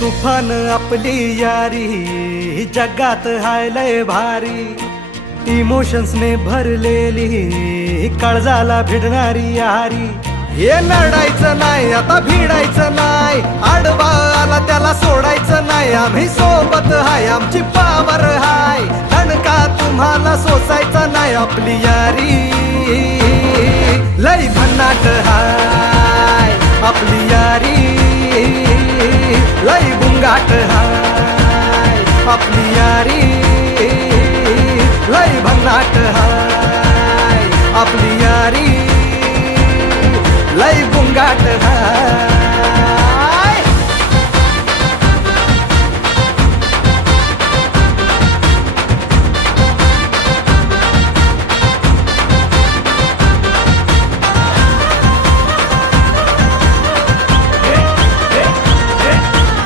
तुफान आपली यारी जगात हाय लय भारी, इमोशन्स ने भरलेली काळजाला भिडणारी यारी। हे लढायचं नाही आता भिडायचं नाही, आडवा आला त्याला सोडायचं नाही, आम्ही सोबत हाय आमची पावर हाय, दणका तुम्हाला सोसायचा नाही। आपली यारी लय भन्नाट हाय, आपली यारी लय गुंगाट हाय, आपली यारी लय भन्नाट हाय, आपली यारी लय गुंगाट हाय।